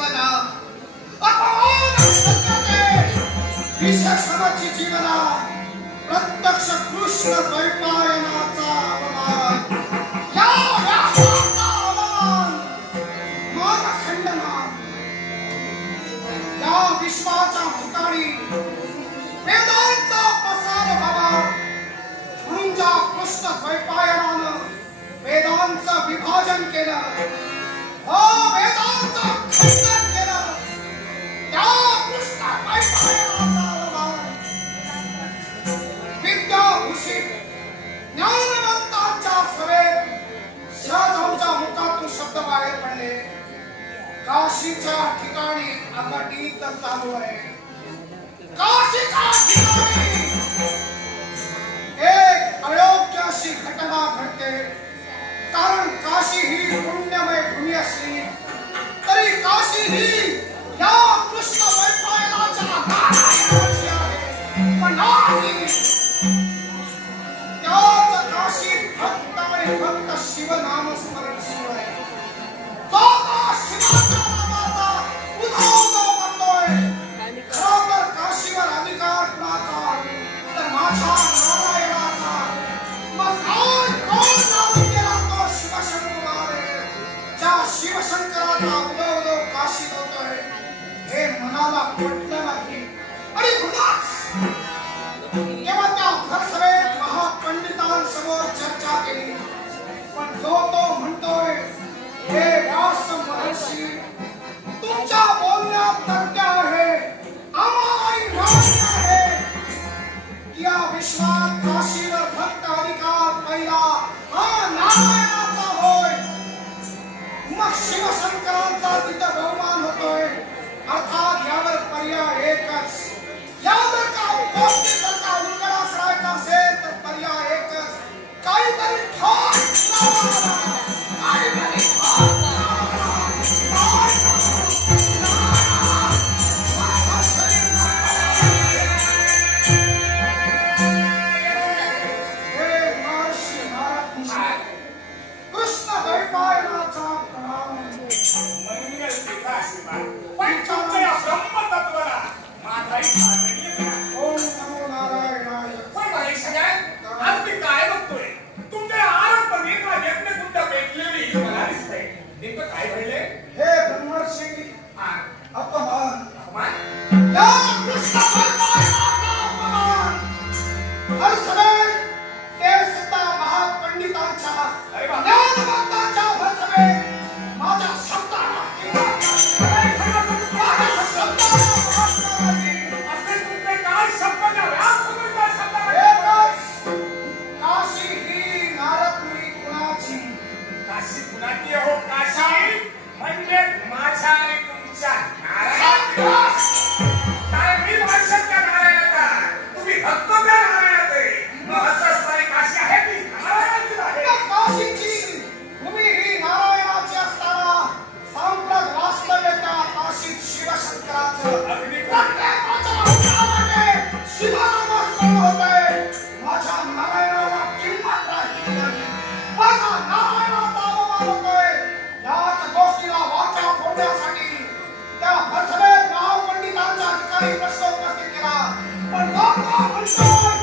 जीवन अपमान विशेषणाची जीवन प्रत्यक्ष कृष्ण द्वैपायनाचा अपमान या व्यासाचा अपमान मानखंडना या विश्वाच्या ठिकाणी वेदांचा प्रसार व्हावा म्हणून ज्या कृष्ण द्वैपायनानं वेदांचं विभाजन केलं वेदांचं खंडन केलं त्या कृष्ण द्वैपायनाचा अपमान विद्याभूषित ज्ञानवंतांच्या सभेत शहाजाऊच्या मुखातून शब्द बाहेर पडले काशीच्या ठिकाणी अघटित चालू आहे काशीच्या ठिकाणी एक अयोग्य अशी घटना घडते कारण काशी ही पुण्यमय भूमी असली तरी काशी ही या कृष्ण द्वैपायनाच्या नारायणाची आहे पण नाही त्याच काशीत भक्त आणि भक्त शिवनाम स्मरण सुरू आहे तो शिवाच्या नामाचा उद्भव करतोय खरोखर काशीवर अधिकार कुणाचा तर माझ्या नारायणाचा मग कोण नाव केला तो शिवशंकर आहे ज्या शिवशंकराचा उदो काशीत होतोय हे मनाला पटलं नाही आणि म्हणूनच केवळ त्या भरसभेत महापंडितांसमोर चर्चा केली पण जो तो म्हणतोय हे व्यास महर्षी तुमच्या बोलण्यात तथ्य आहे आम्हालाही मान्य आहे की या विश्वात काशीवर भक्त अधिकार पहिला हा नारायणाचा होय मग शिवशंकरांचा तिथं बहुमान होतोय अर्थात यावर पर्याय एकच या जर का गोष्टी जर का उलगडा करायचा असेल तर पर्याय एकच काहीतरी ठोस लावावा काहीतरी ठोस कृष्ण द्वैपायनाचा प्रणाम मंगल पिताशिवा पण तुमच्या ब्रह्मतत्वाला माझाही माननीय ओम नमो नारायणाय पण बाई सगळ्यात आज मी काय बघतोय तुमच्या आरंभने का यज्ञकुंड पेटलेली मला दिसतंय नेमकं काय घडले हे ब्रह्मर्षी अपमान अपमान या कृष्ण द्वैपायनाचा अपमान हर समय ते सुद्धा महापंडितांच्या ज्ञानवंतांच्या भरसभेत माझ्या शब्दाला असे तुमचे काय शब्द द्या व्यासपीठाच्या शब्दाला एकच काशी ही नारदपुरी कुणाची काशी कुणाची हो काशी म्हणजे माझ्या आणि तुमच्या नारायण काय मी भाषण नारायणाचा तुम्ही भक्त त्या नारायणाचे मग असं सारी काशी आहे ती नारायणाची आहे काशीची भूमी ही नारायणाची असताना सांप्रत वास्तव्य त्या काशीत शिवशंकराचं अगदी प्रत्येकाच्या अंगामध्ये शिवनामस्मरण होतंय माझ्या नारायणाला किंमत राहिली नाही माझ्या नारायणाचा अपमान होतोय याच गोष्टीला वाचा फोडण्यासाठी त्या भरसभेत महापंडितांच्या ठिकाणी प्रश्न उपस्थित केला पण लोक म्हणतोय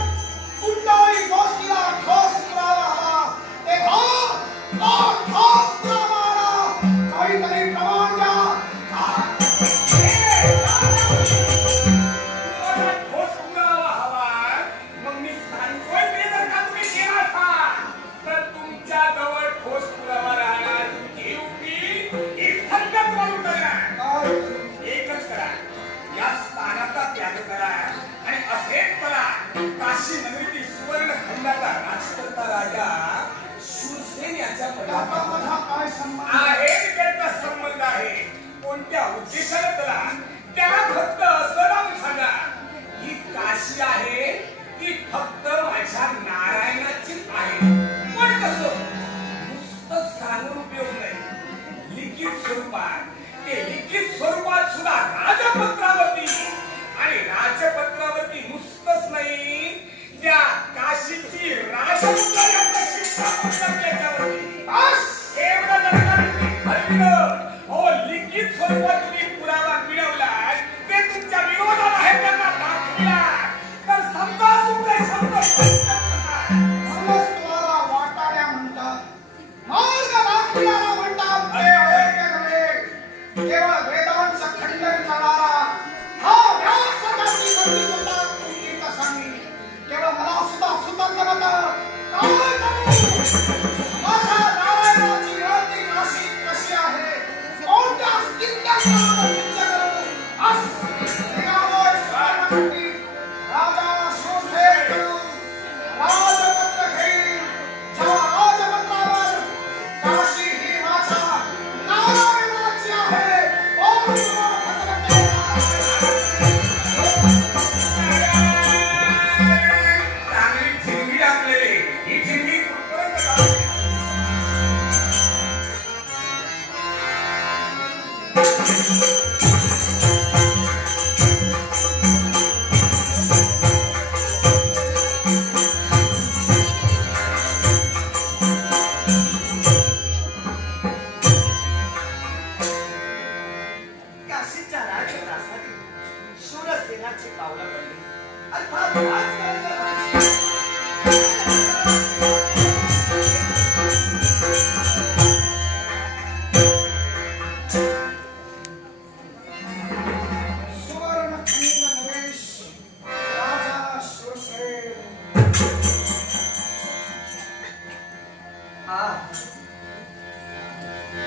कुठल्याही गोष्टीला ठोस पुरावा हवा ते ठोस पुरावा काहीतरी प्रमाण द्या ठोस पुरावा हवा मग मी सांगतोय ते जर का तुम्ही केला असाल तर तुमच्या जवळ ठोस पुरावा राहणार ही संगत वाढून जाणार एकच करा या स्थानाचा त्याग करा आणि असेच करा काशी नगरीतील सुवर्ण खंडाचा राजकर्ता राजा शूरसेन याच्या याचा माझा काय संबंध आहे त्याचा संबंध आहे कोणत्या उद्देशाने करा त्याला फक्त असं लावून सांगा ही काशी आहे ती फक्त माझ्या नारायणाचीच आहे पण कसं नुसतं सांगून उपयोग नाही लिखित स्वरूपात ते लिखित स्वरूपात सुद्धा राजपत्रावरती आणि राजपत्रावरती नुसतंच नाही त्या काशीची राजमुद्रा यांचा शिक्का त्याच्यावरती एवढं जर का ठरविलं हो लिखित स्वरूपात तुम्ही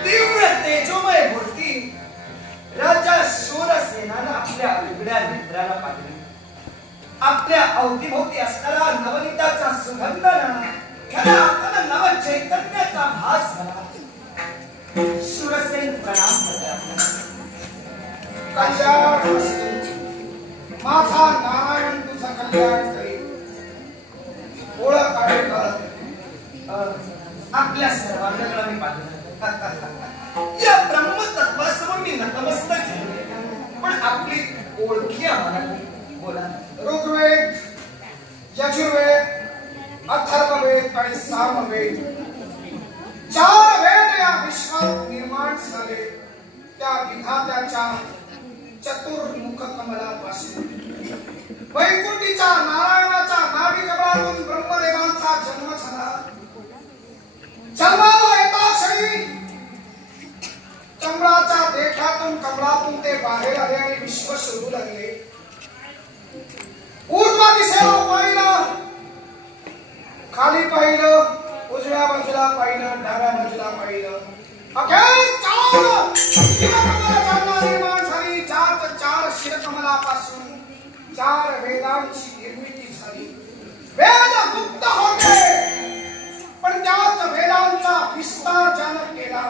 तीव्र तेजोमय मूर्ती राजा शूरसेनानं आपल्या उघड्या नेत्राला पाहिली. आपल्या अवतीभोवती असणारा नवनीताचा सुगंधानं खरा आपण नव चैतन्याचा भास झाला. शूरसेन प्रणाम करतात. कल्याण असतो. माझा नारायण तुझं कल्याण करेल. ओळख आहे का? आपल्या सर्वांना मी पाहिलं. या ब्रह्मतत्वासमोर मी नतमस्तक झाले. पण आपली ओळखी आम्हाला बोला. ऋग्वेद, यजुर्वेद, अथर्ववेद आणि सामवेद 4 वेद या विश्वात निर्माण झाले त्या विधात्याच्या चतुर्मुख कमलापासून. वैकुंठीच्या नारायणाच्या नाभिकमलातून ब्रह्मदेवांचा जन्म झाला. जन्माला येता क्षणी चंद्राच्या देठातून कमलातून ते बाहेर आले आणि विश्व शोधू लागले. ऊर्ध्व दिशेला पाहिलं, खाली पाहिलं, उजव्या बाजूला पाहिलं, डाव्या बाजूला पाहिलं. अखेर 4 शिरकमलाच्या निर्माण झाली. 4 शिरकमलापासून 4 वेदांची निर्मिती झाली. वेद गुप्त होते पण त्याच वेदांचा विस्तार ज्यानं केला.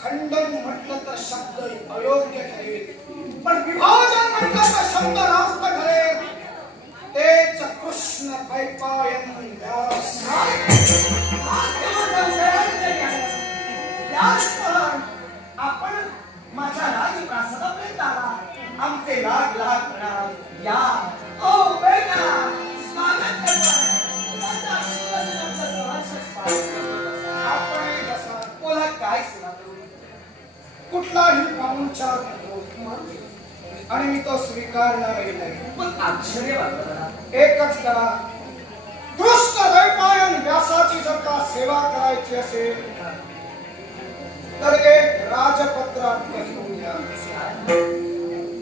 खंडन म्हटलं तर शब्द अयोग्य ठरेल, पण विभाजन म्हटलं तर शब्द रास्त ठरेल. तेच कृष्ण द्वैपायन व्यास. आपण माझ्या राजप्रासादापर्यंत आला. आमचे लाख लाख प्रणाम. या ओ बेटा, स्वागत करतो. आपणही बसा. बोला, काय सेवा करू? कुठलाही पाहुणचार करतो आणि मी तो स्वीकारणारही नाही. पण आश्चर्य वाटतं मला. एकच करा. कृष्ण द्वैपायन व्यासाची जर का सेवा करायची असेल तर एक राजपत्र आपलं घेऊन घ्या.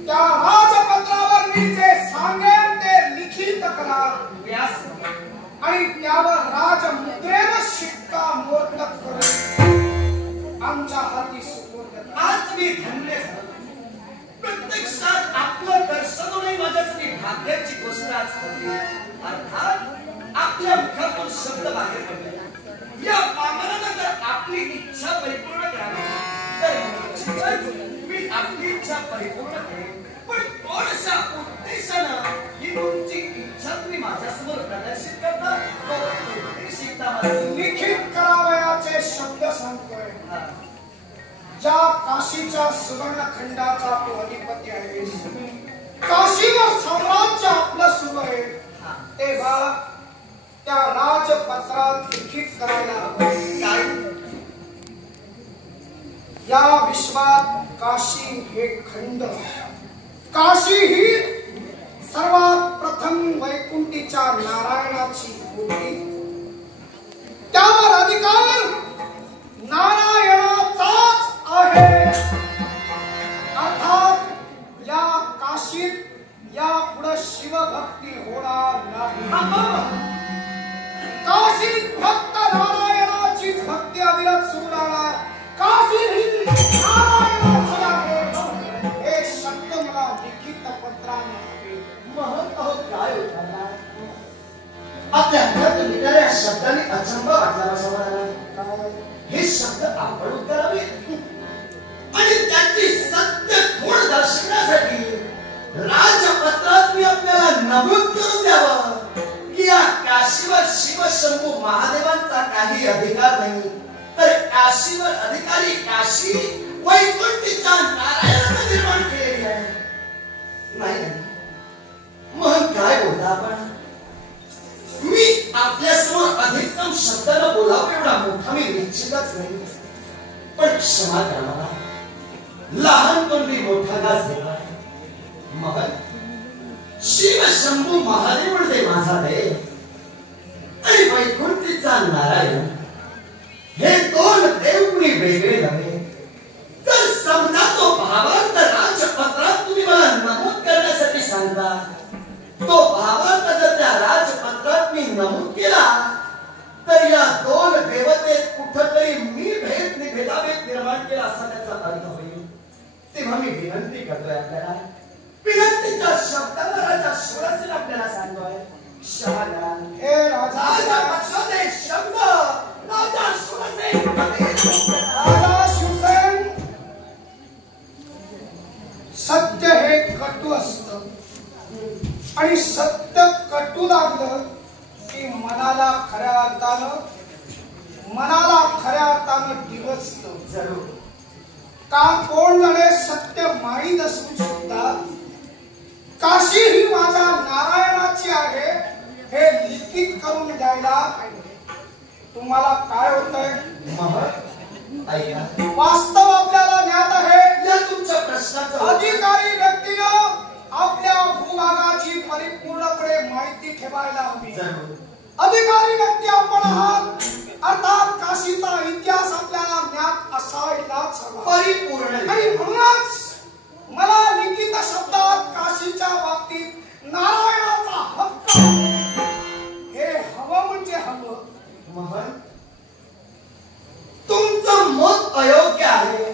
त्या राजपत्रावर मी जे सांगेन ते लिखित करा. व्यास आणि त्यावर राजमुद्रेनं शिक्का मोर्तक करून आमच्या हाती सुपूर्द करा. आज मी धन्य झालो. प्रत्यक्षात आपलं दर्शन होणे माझ्यासाठी भाग्याची गोष्ट आज ठरली. अर्थात आपल्या मुखातून शब्द बाहेर पडले. या पामरानं जर आपली इच्छा परिपूर्ण करावी तर मी आपली इच्छा परिपूर्ण करेन. पण थोड्याशा उद्देशानं ही तुमची इच्छा तुम्ही माझ्यासमोर प्रदर्शित करता. तो उद्देश एकदा मला लिखित करावयाचे शब्द सांगतोय. ज्या काशीच्या सुवर्णखंडाचा तो अधिपती आहे, काशीवर साम्राज्य आपलं सुरू आहे, तेव्हा त्या राजपत्रात लिखित करायला हवं. या विश्वात काशी हे खंड. काशी ही सर्वात प्रथम वैकुंठीच्या नारायणाची होती. त्यावर अधिकार नारायणाचाच आहे. अर्थात या काशीत या पुढे शिवभक्ती होणार नाही. काशीत फक्त नारायणाचीच भक्ती अविरत सुरू राहणार. काशी ही नारायणाची आहे हे शब्द मला लिखित पत्राने हवे. महंत आहोत काय होता. आपल्या हातात लिहिणाऱ्या शब्दाने अचंबा वाटला माझ्या. हे शब्द आपण उतरावे आणि त्याची सत्य थोड दर्शवण्यासाठी राजपत्रात मी आपल्याला नमूद करून द्यावं की या काशीवर शिवशंभू महादेवांचा काही अधिकार नाही, तर काशीवर अधिकारी काशी वैकुंठीच्या नारायणाने निर्माण केलेली आहे. नाही मग काय बोलता आपण. मी आपल्यासमोर अधिकतम शब्दानं बोलावं एवढा मोठा मी निश्चितच नाही. पण क्षमा करा मला. लहानपण मी मोठा गाज गेला. मग शिवशंभू महादेव म्हणजे माझा देव आणि वैकुंठीचा नारायण हे दोन देव कुणी वेगळे नव्हे. तर समजा तो भावार्थ राजपत्रात तुम्ही मला नमूद करण्यासाठी सांगता, तो भावार्थ जर त्या राजपत्रात मी नमूद केला तर या दोन देवतेत राजा शिवसेन, सत्य हे कटू असतं आणि सत्य कटू लागलं की मनाला खऱ्या अर्थानं डिवचतं. जरूर. का कोण जाणे सत्य माहीत असून सुद्धा काशी ही माझ्या नारायणाची आहे हे लिखित करून द्यायला तुम्हाला काय होतंय? ऐका, वास्तव आपल्याला ज्ञात आहे. या तुमच्या प्रश्नाचं अधिकारी व्यक्तीनं आपल्या भूभागाची परिपूर्णपणे माहिती ठेवायला हवी. जरूर. अधिकारी व्यक्ती आपण आहात, अर्थात काशीचा इतिहास आपल्याला ज्ञात असायलाच हवा. परिपूर्ण. आणि म्हणूनच मला लिखित शब्दात काशीच्या बाबतीत नारायणाचा हक्क हे हवं म्हणजे हवं. महन, तुमचं मत अयोग्य आहे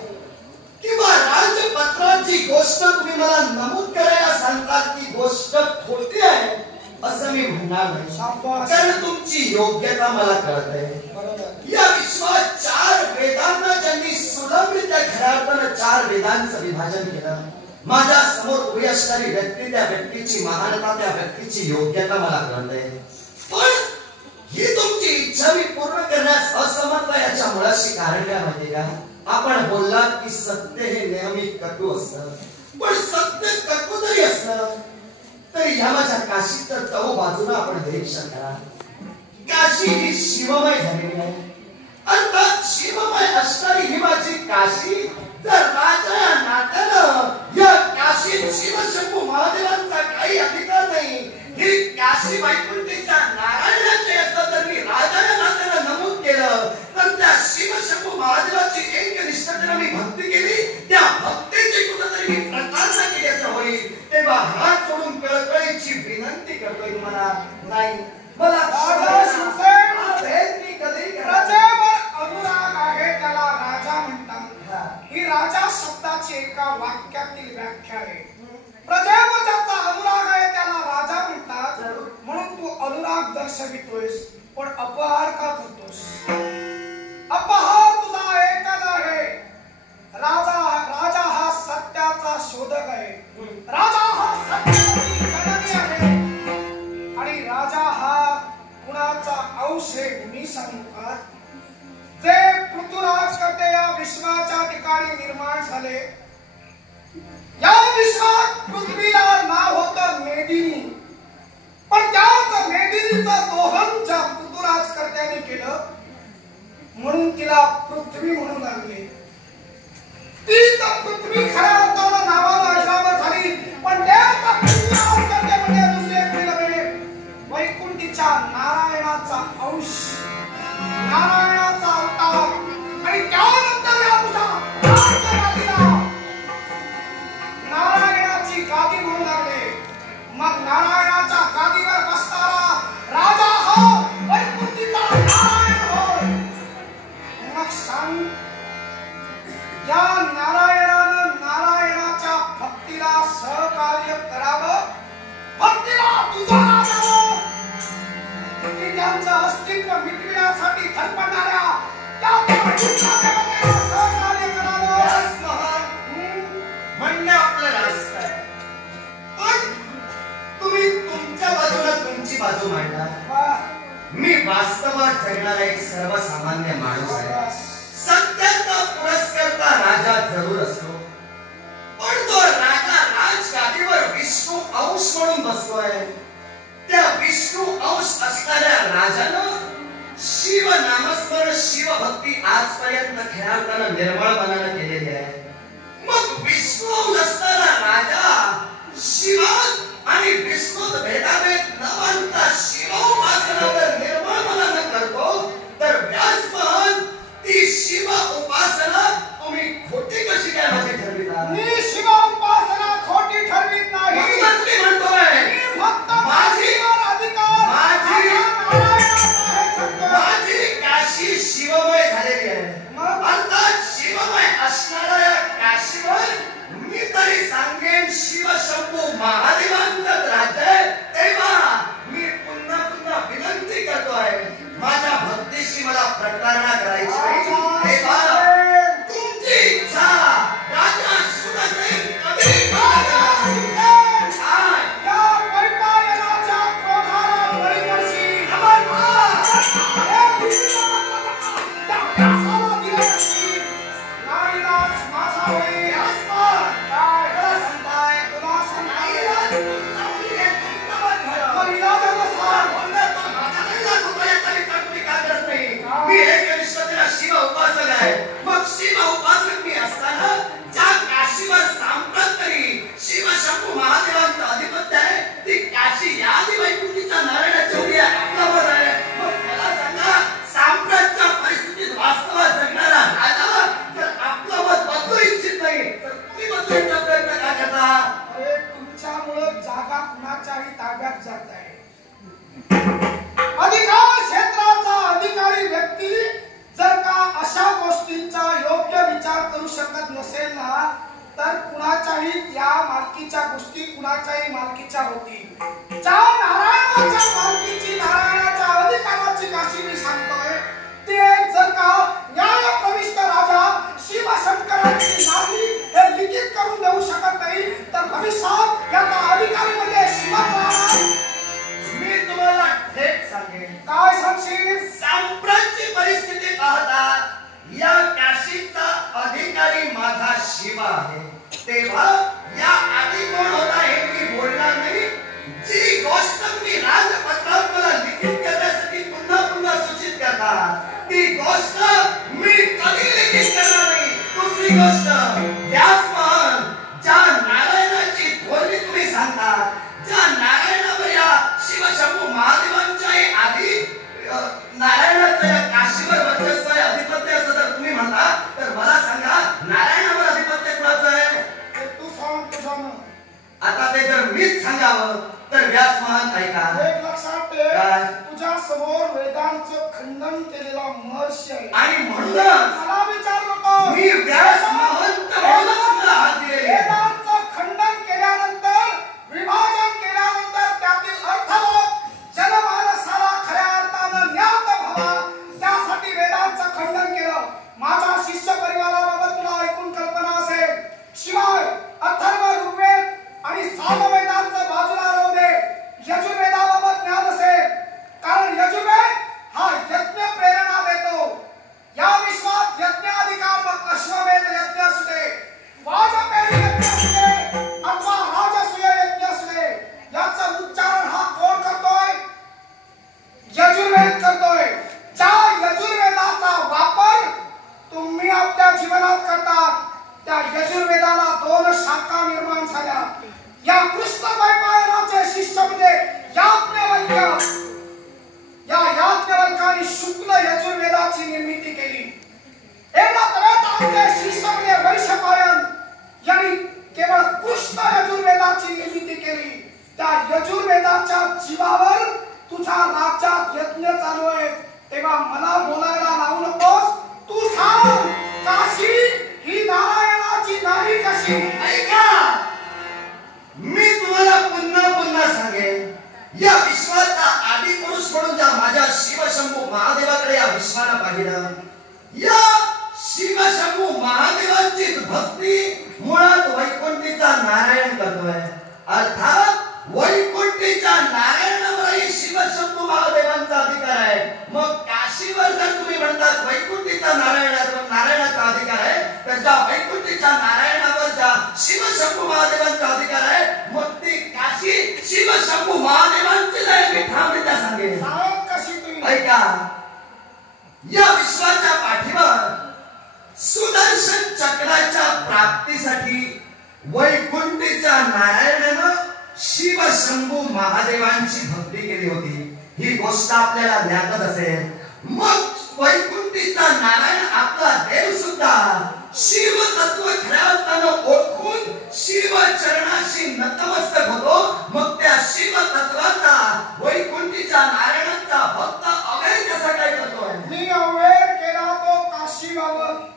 किंवा राजपत्राची गोष्ट तुम्ही मला नमूद करायला सांगतात ती गोष्ट खोटी आहे असं मी म्हणणार नाही. शाबास. कारण तुमची योग्यता मला कळत आहे. बरोबर. या विश्वात 4 वेदांना ज्यांनी सुलभरित्या घरातून 4 वेदांचं विभाजन केलं, माझ्या समोर उभी असणारी व्यक्ती, त्या व्यक्तीची महानता, त्या व्यक्तीची योग्यता मला कळते. पण ही तुमची इच्छा मी पूर्ण करण्यास असमर्थ याच्या मुळाशी कारण काय माहिती का? आपण बोललात की सत्य हे नेहमी कटू असतं. पण सत्य कटू जरी असलं तरी या माझ्या काशीचं चौ बाजूला आपण निरीक्षण करा. काशी ही शिवमय झालेली आहे. अर्थात शिवमय असणारी ही माझी काशी जर राजा या नात्यानं या काशीत शिवशंभू महादेवांचा काही अधिकार नाही, ही काशी वैकुंठीच्या नारायणाची असं जर मी राजा या नात्यानं नमूद केलं तर त्या शिवशंभू महादेवाची एकनिष्ठतेनं मी भक्ती केली, त्या भक्तीची कुठेतरी मी प्रतारणा केली असं होईल. तेव्हा हात सोडून कळकळीची विनंती करतोय तुम्हाला. नाही, मला राजा शिवसेन, मी कधी प्रजेवर अनुराग आहे त्याला राजा म्हणतात. ही राजा शब्दाची एका वाक्यातील व्याख्या आहे. प्रजेवर ज्याचा अनुराग आहे त्याला राजा म्हणतात. म्हणून तू अनुराग दर्शवितोयस, पण अपहार का करतोस? अपहार तुझा एकच आहे. राजा हा सत्याचा शोधक आहे. राजा हा सत्याची जननी आहे. आणि राजा हा कुणाचा अंश आहे मी सांगू का? जे पृथ्वीराज करते या विश्वाच्या ठिकाणी निर्माण झाले. या विश्वात पृथ्वीला नाव होतं मेदिनी, पण त्याच मेदिनीचं दोहन ज्या पृथ्वीराज कर्त्याने केलं म्हणून तिला पृथ्वी म्हणून लागले. तीच पृथ्वी खऱ्या अर्थानं नावाला अजरामर झाली, पण त्याच पृथ्वीराज कर्ते म्हणजे दुसरे कोणी नव्हे, वैकुंठीच्या नारायणाचा अंश, नारायणाचा अवतार. आणि त्यानंतर या तुझ्या राज्यगादीला नारायणाची गादी म्हणू लागले. मग नारायणाच्या गादीवर बसणारा राजा हो वैकुंठीचा नारायण हो. मग सांग, या नारायणानं नारायणाच्या भक्तीला सहकार्य करावं, भक्तीला तुझा लागावं, की त्यांचं अस्तित्व मिटविण्यासाठी धडपडणाऱ्या त्या देवाला सहकार्य करावं. म्हणणे आपलं रास्त आहे, पण तुम्ही तुमच्या बाजूला तुमची बाजू मांडला. मी वास्तवात जगणारा एक सर्वसामान्य माणूस आहे. सत्याचा पुरस्कर्ता राजा जरूर असतो, पण तो राजा राजगादीवर विष्णू अंश म्हणून बसतोय. त्या विष्णू अंश असणाऱ्या राजानं शिव नामस्मरण, शिवभक्ती आजपर्यंत खेळाडूंना निर्मळ मनानं केलेली आहे. मग विष्णू अंश असणारा राजा शिवात आणि विष्णूत भेदाभेद न मानता शिवोपासनावर निर्मळ मनानं करतो, तर व्यासमहन ती शिव उपासना तुम्ही खोटी कशी काय माझी ठरविता? मी शिव उपासना खोटी ठरवित नाही. म्हणूनच मी म्हणतोय, मी फक्त माझीवर अधिकार माझी काशी शिवमय झालेली आहे. अर्थात शिवमय असणाऱ्या या काशीवर मी तरी सांगेन शिवशंभू महादेवांचं राज्य आहे. तेव्हा मी पुन्हा पुन्हा विनंती शकत नसेल ना तर कुणाच्याही या मालकीच्या गोष्टी कुणाच्याही मालकीच्या होतील. ज्या नारायणाच्या मालकीची नारायणाच्या अधिकाराची काशी मी सांगतोय ते जर का न्याय प्रविष्ट राजा शिवशंकरांची नाही हे लिखित करून देऊ शकत नाही तर भविष्यात याचा अधिकारी म्हणजे शिवच राहणार. मी तुम्हाला थेट सांगेन. काय सांगशील? सांप्रतची परिस्थिती पाहता या काशीचा अधिकारी माझा शिवा आहे. तेव्हा या आधी कोण होता हे मी बोलणार नाही. जी गोष्ट मी राजपत्रात मला लिखित करण्यासाठी पुन्हा पुन्हा सूचित करतात ती गोष्ट मी कधी लिखित करणार नाही. दुसरी गोष्ट व्यासमहल ज्या नारायणाची ध्वनी तुम्ही सांगता ज्या नारायणावर या शिवशंभू महादेवांच्याही आधी नारायणाचं या काशीवर वर्चस्व आहे अधिपत्य असं जर तुम्ही म्हणता तर मला सांगा नारायणावर अधिपत्य कुणाचं आहे? तू सांग तुझं. आता ते जर मीच सांगावं तर व्यासमहल ऐका. एक लक्षात ठेव तुझ्या समोर वेदांचं खंडन केलेला महर्षी आहे आणि म्हणूनच मला विचार नको मी व्यासमहंत म्हणूनच तुला हात दिलेले. वेदांचं खंडन केल्यानंतर विभाजन केल्यानंतर त्यातील अर्थबोध जनमानसाला खऱ्या अर्थानं ज्ञात व्हावा त्यासाठी वेदांचं खंडन केलं. माझ्या शिष्य परिवाराबाबत तुला ऐकून कल्पना असेल. शिवाय अथर्व ऋग्वेद आणि सामवेदांचं बाजूला राहू दे यजुर्वेदाबाबत ज्ञान असेल कारण यजुर्वेद हा यज्ञ प्रेरणा देतो. या विश्वात यज्ञ अधिकार मग अश्वमेध यज्ञ असू दे वाजपेयी यज्ञ असू दे अथवा राजसूय यज्ञ असू दे याचा उच्चारण हा कोण करतोय? यजुर्वेद करतोय. ज्या यजुर्वेदाचा वापर तुम्ही आपल्या जीवनात करतात त्या यजुर्वेदाला 2 शाखा निर्माण झाल्या. या कृष्ण द्वैपायनाचे शिष्य म्हणजे याज्ञवल्क्य. या याज्ञवल्क्याने शुक्ल यजुर्वेदाची निर्मिती केली. एवढा पर्यंत आमचे शिष्य म्हणजे वैशंपायन यांनी केवळ कृष्ण यजुर्वेदाची निर्मिती केली. त्या यजुर्वेदाच्या जीवावर तुझ्या राज्यात यज्ञ चालू आहे तेव्हा मला बोलायला लावू नकोस. तू सांग काशी ही नारायणाची नाही कशी? ऐका मी तुम्हाला पुन्हा पुन्हा सांगेन या विश्वाचा आदि पुरुष म्हणून ज्या माझ्या शिवशंभू महादेवाकडे या विश्वाला पाहिलं या शिवशंभू महादेवांची भक्ती मुळात वैकुंठीचा नारायण करतोय. अर्थात वैकुंठीच्या नारायणावरही शिवशंभू महादेवांचा अधिकार आहे. मग काशीवर जर तुम्ही म्हणतात वैकुंठीचा नारायणाचा अधिकार आहे तर ज्या वैकुंठीच्या नारायणावर ज्या शिवशंभू महादेवांचा अधिकार आहे मग ती काशी शिवशंभू महादेवांची जाईल. मी ठामरित्या सांगेन. कशी तुम्ही ऐका या विश्वाच्या पाठीवर सुदर्शन चक्राच्या प्राप्तीसाठी वैकुंठीच्या नारायणानं शिवशंभू महादेवांची भक्ती केली होती. ही गोष्ट आपल्याला ज्ञातच असेल. मग वैकुंठीचा नारायण आपला देव सुद्धा शिव तत्व खऱ्या अर्थानं ओळखून शिव चरणाशी नतमस्तक होतो. मग त्या शिव तत्वाचा वैकुंठीच्या नारायणाचा भक्त अवैर कसा काय करतोय? मी अवैर केला तो काशीबाबत.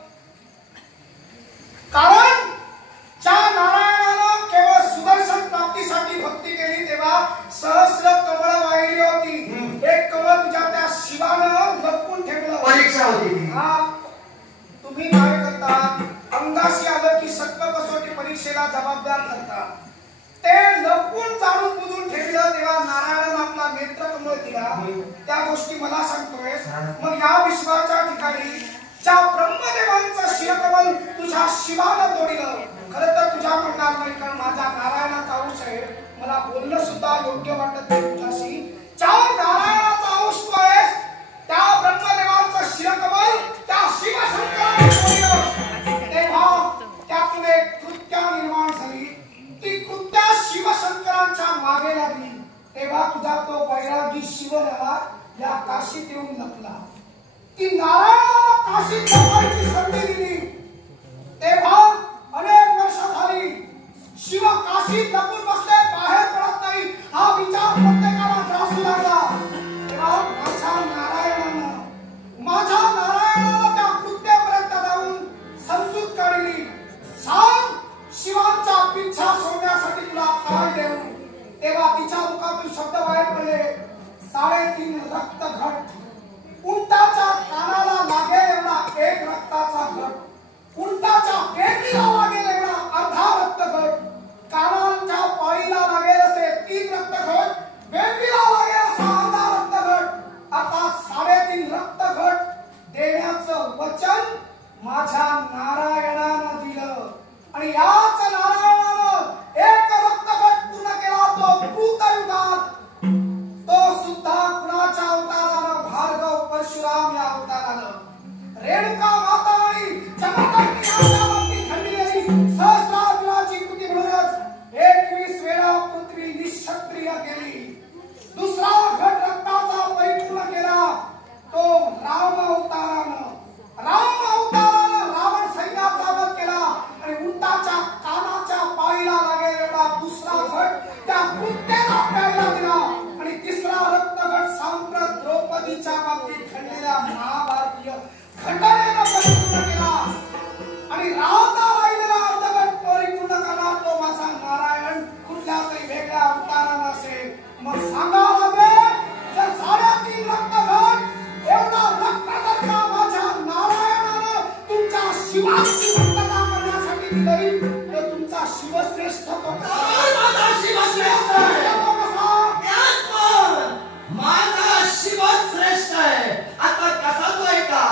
कारण ज्या नारायणानं केवळ सुदर्शन प्राप्तीसाठी भक्ती केली तेव्हा सहस्र कमळ वाहिली होती. एक कमळ तुझ्या त्या शिवानं लपवून ठेवलं. परीक्षा होती. तुम्ही काय करता अंगाशी आलं की सत्व कसोटी परीक्षेला जबाबदार ठरता. ते लपवून जाणून बुजून ठेवलं तेव्हा नारायणानं आपला नेत्र कमळ दिला. त्या गोष्टी मला सांगतोय. मग या विश्वाच्या ठिकाणी ज्या ब्रह्मदेवांचं शिरकमल तुझ्या शिवानं तोडलं खरं तर तुझ्या म्हणणार नाही कारण माझ्या नारायणाचा अंश आहे. मला बोलणं सुद्धा योग्य वाटत नाही तुझ्याशी. ज्या नारायणाचा अंश तू आहेस त्या ब्रह्मदेवांचं शिरकमल त्या शिवशंकराने तोडलं. तेव्हा त्यातून एक कृत्या निर्माण झाली. ती कृत्या शिवशंकरांच्या मागे लागली. तेव्हा तुझा तो वैरागी शिवलहर या काशीत येऊन लपला. ती नारायणाला काशीत लपवायची संधी दिली. तेव्हा अनेक वर्ष झाली शिव काशीत लपून बसले बाहेर पडत नाही. हा विचार प्रत्येकाला त्रास माझ्या नारायणानं दिलं आणि याच नारायणानं एक रक्तगट पूर्ण केला तो कृतयुगात. तो सुद्धा कुणाच्या अवतारानं? भार्गव परशुराम या अवतारानं. रेणुका माता आणि जगदंबी यांच्या बाबतीत घडलेली सहस्रार्जुनाची कृती म्हणूनच 21 वेळा पृथ्वी निःक्षत्रिय केली. दुसरा घट रक्ताचा परिपूर्ण केला तो राम अवतारानं. रावण सैन्याचा वध केला आणि उंटाच्या कानाच्या पाळीला लागेल एवढा दुसरा घट त्या कुत्त्याला प्यायला दिला. आणि तिसरा रक्तगट सांप्रत द्रौपदीच्या बाबतीत घडलेल्या महाभारतीय घटनेनं परिपूर्ण केला. आणि राहता राहिलेला अर्धगट परिपूर्ण करणार तो माझा नारायण कुठल्या तरी वेगळ्या अवतारानं असेल. मग सांगा लागेल जर 3.5 रक्तगट एवढा रक्तगट माझ्या नारायणानं तुमच्या शिवाची भक्तता करण्यासाठी दिली तर तुमचा शिवश्रेष्ठ तो कसा? माझा शिवश्रेष्ठ आहे. माझा शिवश्रेष्ठ आहे. आता कसा तो आहे का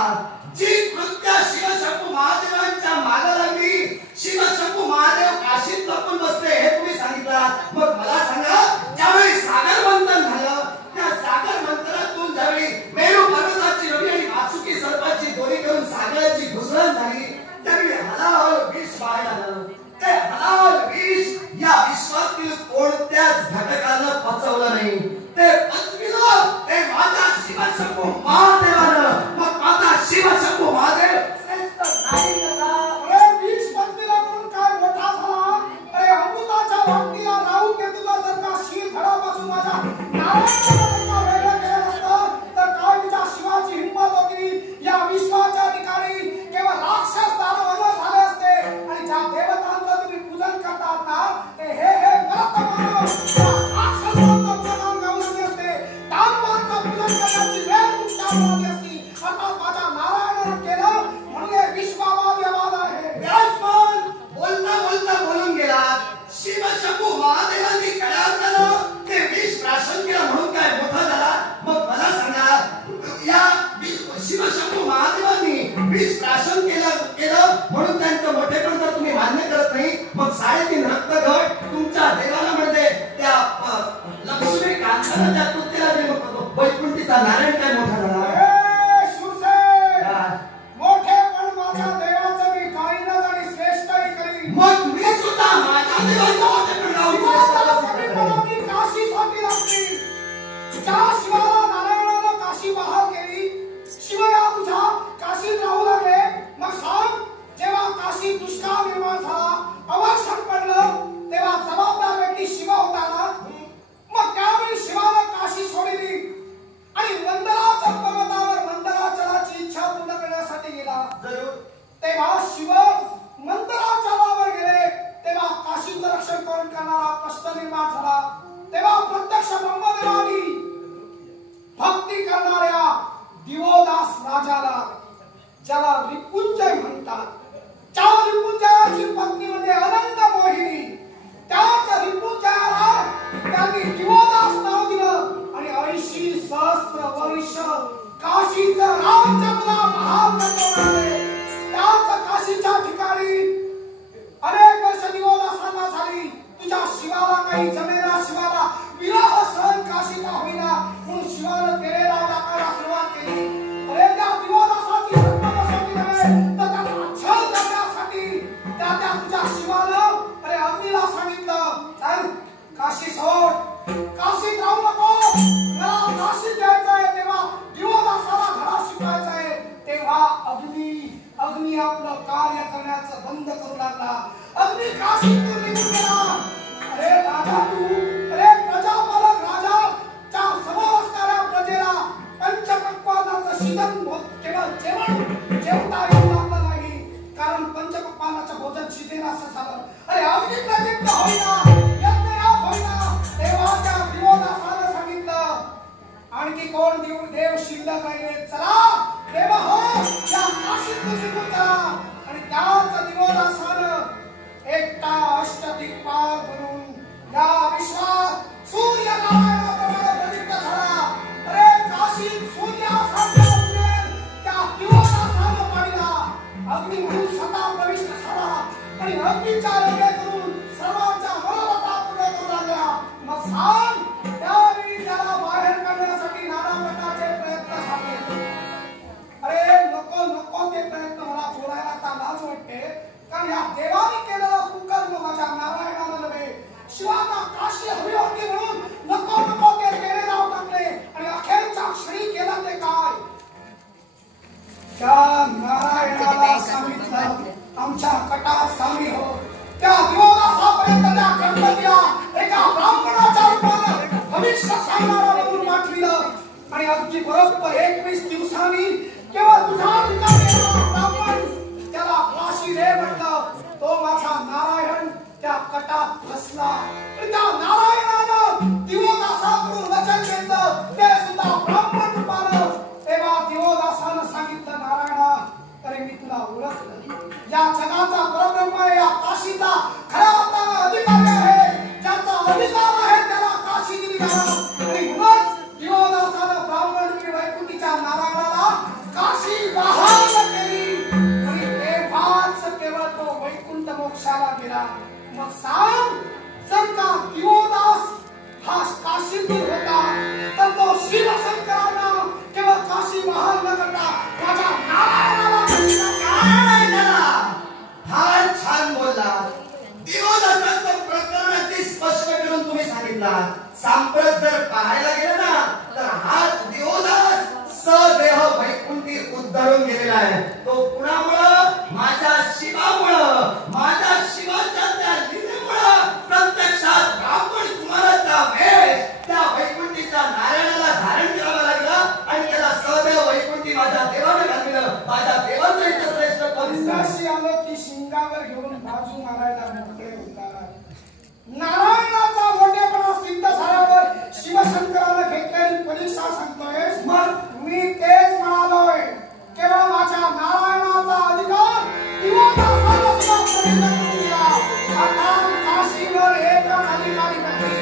जी कृत्य शिवशंभू महादेवांच्या मागे लागली. शिवशंभू महादेव काशीत लपून बसले हे तुम्ही सांगितलं. मग मला सांगा ज्यावेळी सागर मंथन झालं त्या सागर मंथनातून ज्यावेळी मेरू पर्वताची रवी आणि वासुकी सर्पाची दोरी करून सागराची घुसळण झाली त्यावेळी हलाहल विष बाहेर आलं. ते हलाहल विष या विश्वातील कोणत्याच घटकानं पचवलं नाही. ते पचविलं ते माझ्या शिवशंभू महादेवानं. मग माझा शिवशंभू महादेव श्रेष्ठ नाही कसा? अरे विष पचविलं म्हणून काय मोठा झाला? अरे अमृताच्या भक्तीला राहू केतुला जर का शीर धडापासून माझ्या नारायणाला जर का वेगळं केलं असतं तर काय तुझ्या शिवाची हिंमत होती? या विश्वाच्या ठिकाणी केवळ राक्षस दानव झाले असते. आणि ज्या देवतांचं तुम्ही पूजन करतात ना ते हे व्रत मानव राक्षसांचं प्रणाम गावलेले असते. दानवांचं पूजन करण्याची वेळ तुमच्यावर आली असती. आता माझ्या नारायणानं केलं म्हणून हे विश्वावाद आहे. व्यासमान बोलता बोलता बोलून गेला. शिवशंभू महादेवांनी काय झालं ते विष प्राशन केलं म्हणून काय मोठा झाला? मग मला सांगा या शिवशंभू महादेवांनी विष प्राशन केलं म्हणून त्यांचं मोठेपण जर तुम्ही मान्य करत नाही मग 3.5 रक्तगट तुमच्या देवाला म्हणजे त्या लक्ष्मी कांताला त्या कुत्त्याला जे वैकुंठीचा नारायण काय मोठा झाला? मग मी सुद्धा माझ्या देवाला मोठेपण लावून काशीसाठी लागली. ज्या शिवाला नारायणानं काशी बहाल केली शिवया तुझ्या काशीत राहू लागले. मग सांग जेव्हा काशी दुष्काळ निर्माण झाला अवर्षण पडलं तेव्हा जबाबदार व्यक्ती शिव होता ना. मग त्यावेळी शिवानं काशी सोडली आणि मंदराच्या पर्वतावर मंदराचलाची इच्छा पूर्ण करण्यासाठी गेला. तेव्हा शिव मंदराचलावर गेले तेव्हा काशीचं रक्षण करून करणारा प्रश्न निर्माण झाला. तेव्हा प्रत्यक्ष ब्रह्मदेवानी भक्ती करणाऱ्या दिवोदास राजाला ज्याला रिपुंजय म्हणतात त्या रिपुंजयाची पत्नी म्हणजे अनंत मोहिनी त्याच रिपुंजयाला त्यांनी दिवोदास नाव दिलं आणि 80 सहस्र वर्ष काशीचं राज्य तुला महान करणारे त्याच काशीच्या ठिकाणी अनेक वर्ष दिवोदासांना झाली. तुझ्या शिवाला काही जमेना शिवाला विरह सहन काशीचा होईना म्हणून शिवानं तेरेला टाकायला सुरुवात केली. अरे त्या दिवोदासाची संपत्ती नव्हे तर त्याला छळ करण्यासाठी त्या तुझ्या शिवानं अरे अग्नीला सांगितलं चल काशी सोड काशीत राहू नको मला काशीत जायचंय. तेव्हा दिवोदासाला धडा शिकवायचाय. तेव्हा अग्नी आपलं कार्य करण्याचं बंद करू लागला. अग्नी काशीतून निघून गेला. अरे राजा तू अरे प्रजापालक राजा च्या समोर असणाऱ्या प्रजेला पंचपक्वान्नाचं शिजन केवळ जेवता येऊ लागलं नाही कारण पंचपक्वान्नाचं भोजन शिजेन असं झालं. अरे अग्नी प्रदीप्त होईना यज्ञयाग होईना. तेव्हा त्या दिवोदासानं सांगितलं आणखी कोण देव शिल्लक राहिले चला देवा हो या काशीतून निघून चला. आणि त्याच दिवोदासानं एकटा अष्टदिक्पाल बनून या विश्वात सूर्यनारायणाप्रमाणे प्रदीप्त झाला. अरे काशीत सूर्यासारखा त्या दिवोदासानं पाहिला. अग्नी म्हणून स्वतः प्रविष्ट झाला आणि अग्नीच्या रंगे करून सर्वांच्या मनोरथा पूर्ण करू लागल्या. मग सांग त्यावेळी त्याला बाहेर काढण्यासाठी नाना प्रकारचे प्रयत्न झाले. अरे नको नको ते प्रयत्न मला बोलायला आता लाज वाटते, कारण या देवाने केलेला कुकर्म माझ्या नारायणाला नव्हे, शिवांना काशी हवी होती म्हणून नको नको ते केले जाऊ टाकले आणि अखेरच्या क्षणी केलं ते काय? त्या नारायणाला सांगितलं आमच्या कटात सामील हो. त्या दिवोदासापर्यंत त्या गणपतीला एका ब्राह्मणाच्या रूपाने भविष्य सांगणारा म्हणून पाठविलं आणि अगदी बरोबर 21 दिवसांनी केवळ तुझ्या ठिकाणी ब्राह्मण त्याला फाशी दे म्हटलं. तो माझा नारायण त्या कटात फसला. त्या नारायणानं दिवोदासाकडून वचन घेतलं, ते सुद्धा ब्राह्मण रूपानं. तेव्हा दिवोदासानं सांगितलं, नारायणा अरे मी तुला ओळखलं. या जगाचा परब्रह्म आहे, या काशीचा खऱ्या अर्थानं अधिकारी आहे. ज्याचा अधिकार आहे त्याला काशी दिली जाणार. आणि म्हणून दिवोदासानं ब्राह्मण रूपी वैकुंठीच्या नारायणाला काशी बहाल केली आणि तेव्हाच केवळ तो वैकुंठ मोक्षाला गेला. मग सांग, जर का दिवोदास हा काशीतून होता तर तो शिवशंकरांना केवळ काशी बहाल न करता माझ्या नारायणाला फार छान बोलला. दिवोदासाचं प्रकरण अगदी स्पष्ट करून तुम्ही सांगितलं. सांप्रत जर पाहायला गेलं ना तर हाच दिवोदास सदेह वैकुंठी उद्धरून गेलेला आहे. तो कुणामुळं? माझ्या शिवामुळं. माझ्या शिवाच्या त्या लीलेमुळं प्रत्यक्षात ब्राह्मण कुमाराचा वेश त्या वैकुंठीच्या नारायणाला धारण करावा लागला आणि त्याला सदैव वैकुंठी माझ्या देवाने घातलं. माझ्या देवाचं इथं श्रेष्ठ पंचाशी आलं की शिंगावर घेऊन बाजू मारायला मोकळे होतात. नारायणाचा मोठेपणा सिद्ध झाल्यावर शिवशंकरानं घेतलेली परीक्षा सांगतोय. मग मी तेच म्हणालोय, केवळ माझ्या नारायणाचा अधिकार दिवोदासाला सुद्धा प्रविष्ट करून दिला. आता काशीवर एकच अधिकारी नाही,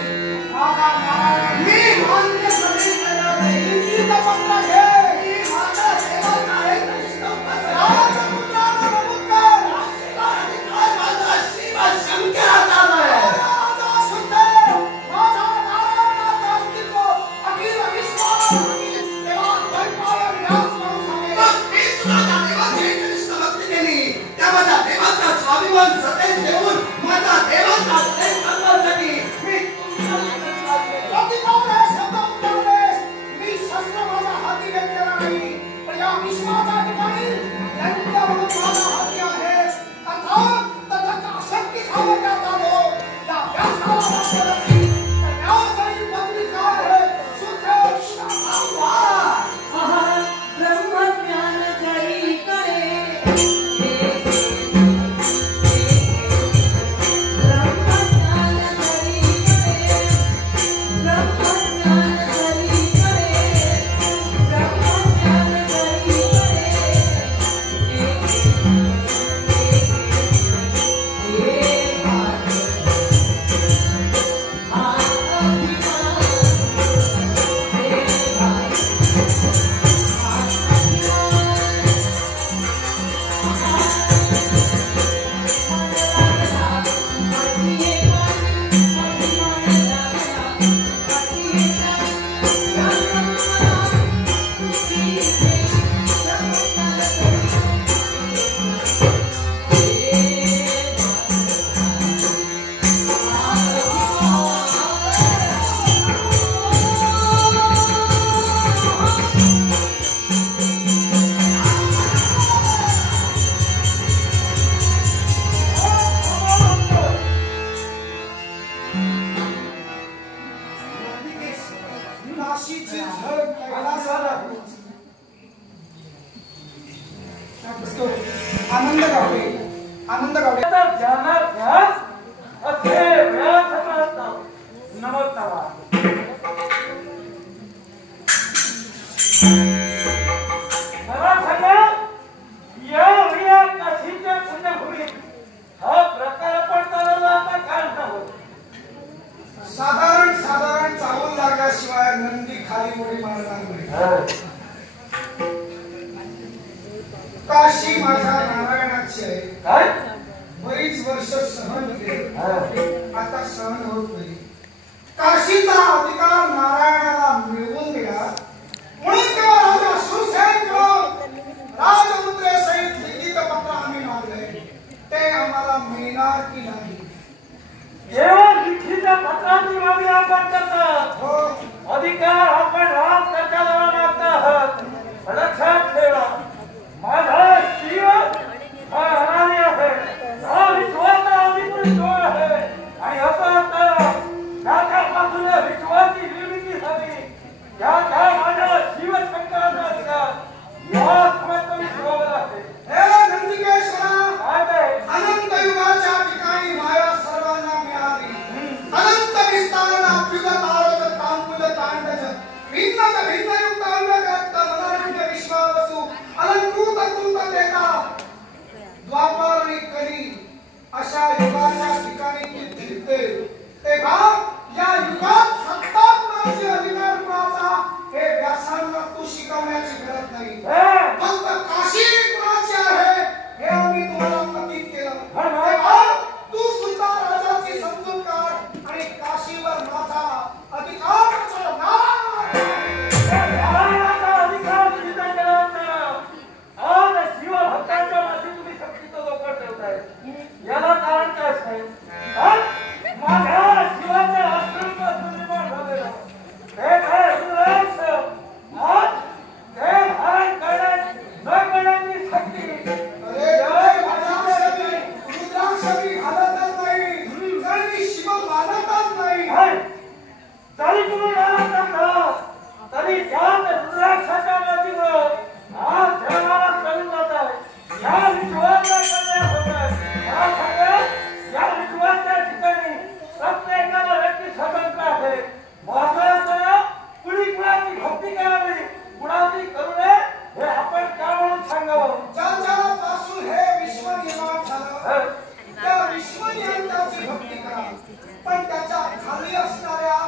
माझा नारायण. मी मान्य सगळी करणार नाही. हिंदीचं पत्र घे. मी माझ्या देवाचा एक राजा पुत्रानं नमूद कर. अधिकार माझा शिवशंकराचा आहे. आनंद गावडे नमस्कार. काशीच्या पुण्यभूमीत हा प्रकार पडताना आता काय होत? साधारण चालून लागल्याशिवाय नंदी खाली उडी मारणार नाही. काशी माझ्या नारायणाची काय बरीच वर्ष सहन केले, आता सहन होत नाही. काशीचा अधिकार नारायणाला मिळवून दिला म्हणून तेव्हा राजा शूरसेन राजमुद्रेसहित लिखित पत्र आम्ही मागले, ते आम्हाला मिळणार की नाही. केवळ लिखित पत्राची मागणी आपण करतात. हो, अधिकार आपण राज सरकारला मागत आहात. लक्षात ठेवा, माझा शिव हा हरामी आहे, हा विश्वाचा अधिकृत डोळ आहे. आणि असं त्याच्यापासून विश्वाची निर्मिती झाली. त्याच्या माझ्या शिवशंकराचा अधिकार या समर्थन आहे. हे नंदिकेश्वरा, काय ते? अनंत युगाच्या ठिकाणी माया सर्वांना मिळाली. अनंत विस्तारण अभ्युगत आरोग्य तांबूल तांडज भिन्न भिन्न युक्त अंगगत मनारंज विश्वावसु अलंकृत कृत देता द्वापर आणि कली अशा युगाच्या ठिकाणी ती फिरते. तेव्हा या युगात सत्ता कुणाची अधिकार कुणाचा हे व्यासांना तू शिकवण्याची गरज नाही. फक्त काशी कुणाची आहे हे आम्ही तुम्हाला नक्की केलं. तेव्हा तू सुद्धा राजाची समजूत काढ आणि काशीवर माझा अधिकार नारायणाचा अधिकार सिद्ध केल्यानंतर आज शिवभक्तांच्या माथी तुम्ही शक्तीचं लोकर ठेवताय. याला कारण काय असेल? माझ्या शिवाच्या अस्तित्वातून निर्माण झालेलं हे काय रुद्राक्ष आज ते धारण करण्यात न करण्याची शक्ती. रुद्राक्षरी घालतच नाही, जर मी शिव मानतच नाही. तरी तुम्ही मानत नसाल तरी त्यात रुद्राक्षाच्या मातीमुळं आज जगाला कळून जात आहे. या विश्वाचा कल्याण होत आहे. मला सांगा, या विश्वाच्या ठिकाणी प्रत्येकाला व्यक्ती स्वतंत्र आहे. महत्वाचं कुणी कुणाची भक्ती करावी, कुणाची करू नये हे आपण का म्हणून सांगावं. ज्याच्यापासून हे विश्व निर्माण झालं त्या विश्वनियंत्याची भक्ती करा, पण त्याच्या खाली असणाऱ्या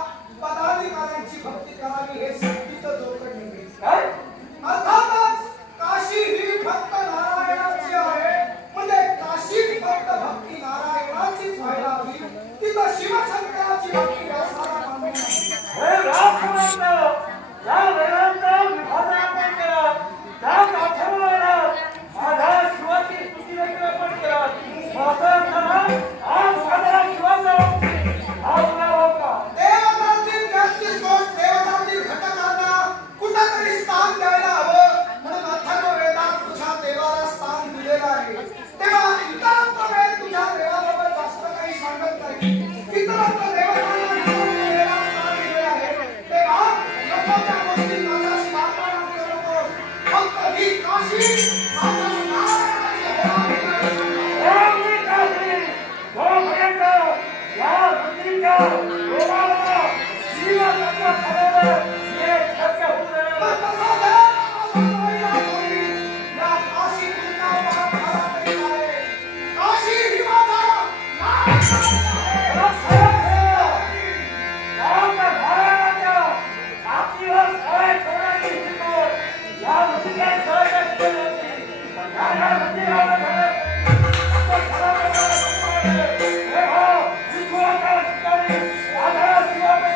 पदाधिकाऱ्यांची भक्ती करावी हे सक्तीचं जोखड नाही. काय अर्थातच काशी ही फक्त नारायणाची आहे, म्हणजे काशी फक्त भक्ती नारायणाचीच व्हायला हवी. तिथं शिवशंकराची भक्ती व्यासाला मान्य नाही. हे राजकुमार या वेळांचा विभाजन आपण केला, त्यात आठवणारा माझ्या शिवाची स्तुती देखील आपण केला. आज माझ्या शिवाचा हा गुन्हा होता. देवतांतील 33 कोट देवतांतील घटकांना कुठंतरी स्थान द्यायला हवं, म्हणून अथर्ववेदात तुझ्या देवाला स्थान दिलेलं आहे. तेव्हा इतरांचा वेद तुझ्या देवाबाबत जास्त काही सांगत नाही. इतरांच्या देवतांना देवाला स्थान दिलेलं आहे. तेव्हा लोकांच्या गोष्टी माझ्याशी वार्तालाप करू नकोस. फक्त ही काशी माझ्या नारायणाची हेराफेरी सांगा. एवढी काळजी जोपर्यंत या वृत्तीच्या लोकांना जीवाचा खरं हे शक्य होऊ देणार पण तसा जर माझा परिणाम होईल, या काशी तुमचा पाप झाला तरी काय? काशी ही माझा नारायणाची आहे.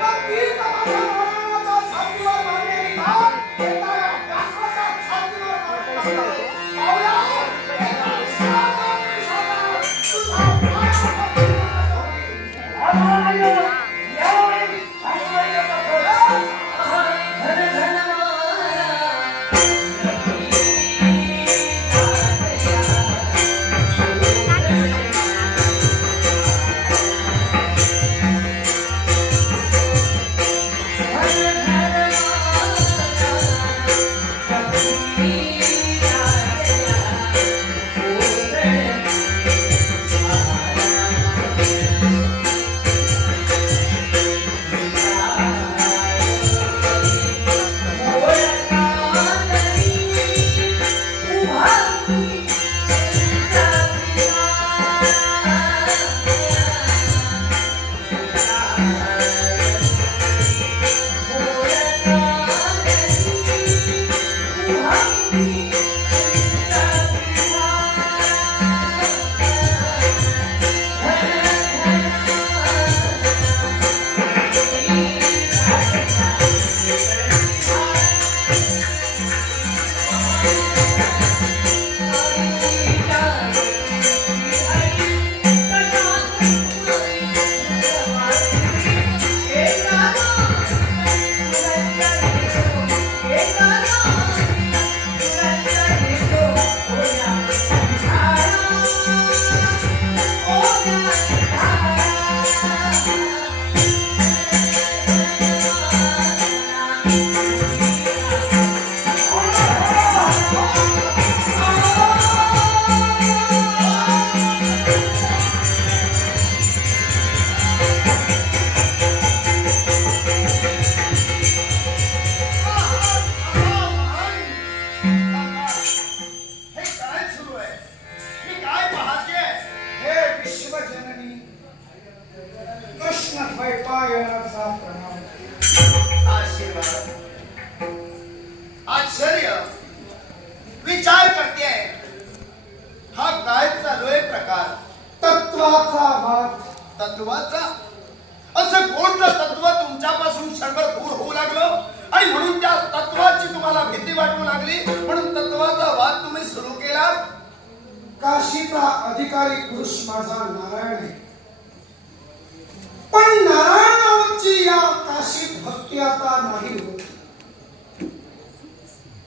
मग ती तर माझ्या नारायणाची प्रकार? तत्वाचा वाद. तत्वाचा? असं कोणतं तत्व तुमच्यापासून क्षणभर दूर होऊ लागलं आणि म्हणून त्या तत्वाची तुम्हाला भीती वाटू लागली, म्हणून तत्वाचा वाद तुम्ही सुरू केला? काशीचा अधिकारी पुरुष माझा नारायण आहे, पण नारायणाची या काशीत भक्ती आता नाही होत.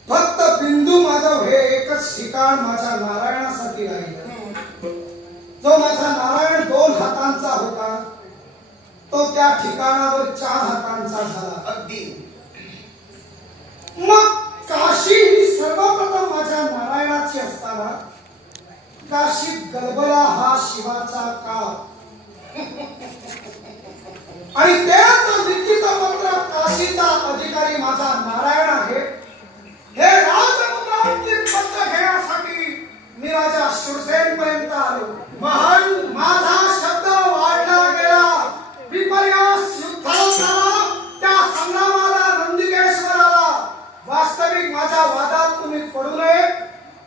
फक्त बिंदू माधव हे एकच ठिकाण माझ्या नारायणासाठी राहिलं. जो माझा नारायण 2 हातांचा होता तो त्या ठिकाणावर 4 हातांचा झाला. अगदी. मग काशी ही सर्वप्रथम माझ्या नारायणाची असताना काशीत गलबला हा शिवाचा काळ आणि त्याच लिखित पत्र काशीचा अधिकारी माझा नारायण आहे. हे राजमुद्रांची पत्र घेण्यासाठी मी राजा शूरसेन पर्यंत आलो. महान माझा शब्द वाढला गेला. विपर्यास युद्धाला झाला. त्या संग्रामाला नंदिकेश्वर आला. वास्तविक माझ्या वादात तुम्ही पडू नये,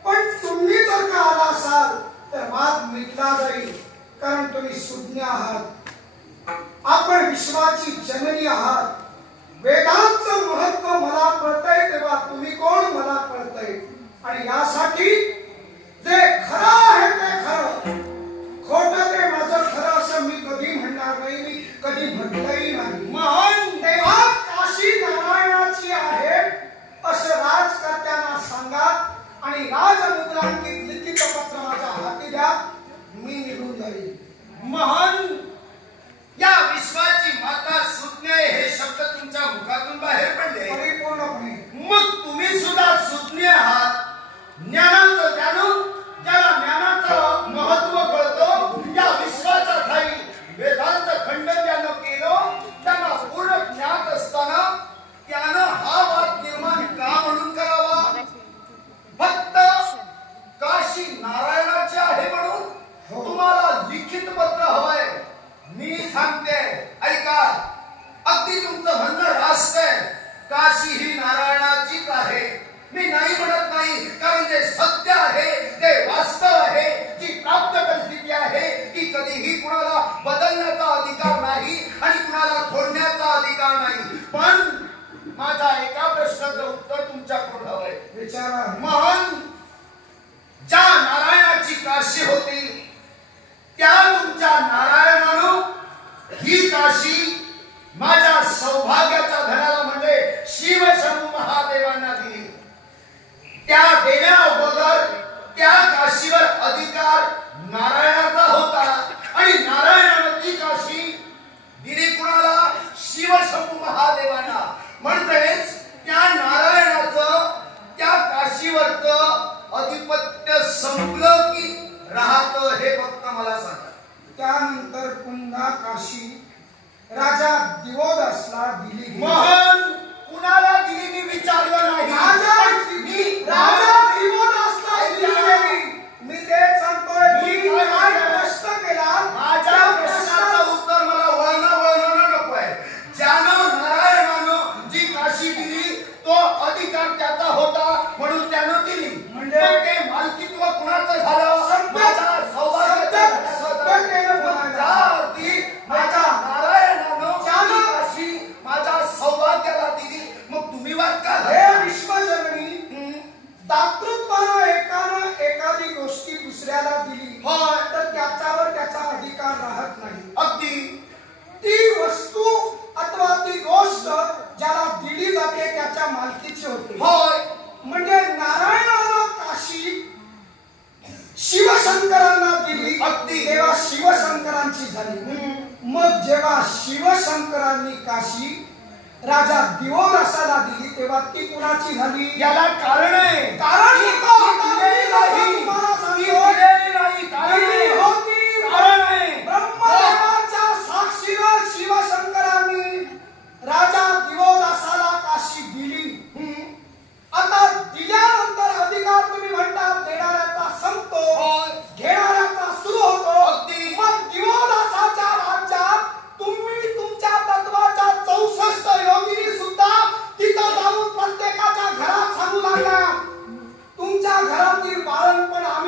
पण तुम्ही जर का आला असाल तर वाद मिटला जाईल, कारण तुम्ही सुज्ञ आहात. आपण विश्वाची जननी आहात. वेदांचं महत्व मला कळतंय तेव्हा तुम्ही कोण मला कळतंय. आणि यासाठी जे खरं आहे ते खरं, खोटं ते माझं खरं असं मी कधी म्हणणार नाही, मी कधी म्हटलंही नाही. महान तेव्हा काशी नारायणाची आहे असं राजकर्त्यांना सांगा आणि राजमुद्रांकित लिखित पत्र माझ्या हाती द्या. मी निघून जाईल. महान या विश्वाची माता सुज्ञ आहे हे शब्द तुमच्या मुखातून बाहेर पडले. परिपूर्णपणे. मग तुम्ही सुद्धा सुज्ञ आहात. ज्ञानाचं जाणून ज्याला ज्ञानाचं महत्व कळतो, या विश्वाचा ठाई वेदांचं खंडन ज्यानं केलं त्यांना पूर्ण ज्ञात असताना त्यानं हा वाद निर्माण का म्हणून करावा? फक्त काशी नारायणाची आहे म्हणून तुम्हाला लिखित पत्र हवंय. मी सांगते ऐका, अगदी तुमचं म्हणणं रास्त आहे. काशी ही नारायणाचीच आहे. मी नाही म्हणत नाही, कारण जे सत्य आहे, जे वास्तव आहे, जी प्राप्त परिस्थिती आहे, ती कधीही कुणाला बदलण्याचा अधिकार नाही आणि कुणाला फोडण्याचा अधिकार नाही. पण माझ्या एका प्रश्नाचं उत्तर तुमच्याकडून हवंय. विचारा. महान ज्या नारायणाची काशी होती त्या तुमच्या नारायणानं ही काशी माझ्या सौभाग्याच्या घराला म्हणजे शिवशंभू महादेवांना दिली. त्या देण्या अगोदर त्या काशीवर अधिकार नारायणाचा होता आणि नारायणानं ती काशी दिली कुणाला? शिवशंभू महादेवांना. म्हणजेच त्या नारायणाचं त्या काशीवरचं अधिपत्य संपलं की राहतं हे फक्त मला सांगा. त्यानंतर पुन्हा काशी राजा दिवोदासला दिली. महान कुणाला दिली मी विचारलं नाही. राजा दिवोदासला दिली. मी तेच सांगतोय. मी काय प्रश्न केला? माझ्या प्रश्नाचं उत्तर मला वळणं नको आहे. ज्यानं नारायणानं जी काशी दिली तो अधिकार त्याचा होता म्हणून त्यानं दिली. म्हणजे ते मालकीत्व कुणाचं झालं? माझ्या सौभाग्याचं माझ्या नारायणानं जी काशी माझ्या सौभाग्याला दिली. मग तुम्ही वाद का? हे विश्वजननी दातृत्वानं एकानं एखादी गोष्टी दुसऱ्याला दिली तर त्याच्यावर त्याचा अधिकार राहत नाही. अगदी ती वस्तू अथवा ती गोष्ट ज्याला दिली जाते त्याच्या मालकीची होते. होय. म्हणजे नारायणानं काशी शिवशंकरांना दिली. अगदी. तेव्हा शिवशंकरांची झाली. मग जेव्हा शिवशंकरांनी काशी राजा दिवोदासाला दिली तेव्हा ती कुणाची झाली? याला कारण आहे. कारण ब्रह्मदेवाच्या साक्षीवर शिवशंकरांनी राजा दिवोदासाला काशी दिली. आता दिल्यानंतर अधिकार तुम्ही म्हणता देणाऱ्याचा संपतो, घेणाऱ्याचा सुरू होतो. मग दिवोदासाच्या राज्यात तुम्ही तुमच्या तत्वाच्या 64 योगिनी सुद्धा तिथं जाऊन प्रत्येकाच्या घरात सांगू लागला तुमच्या घरातील बाळणपण आम्ही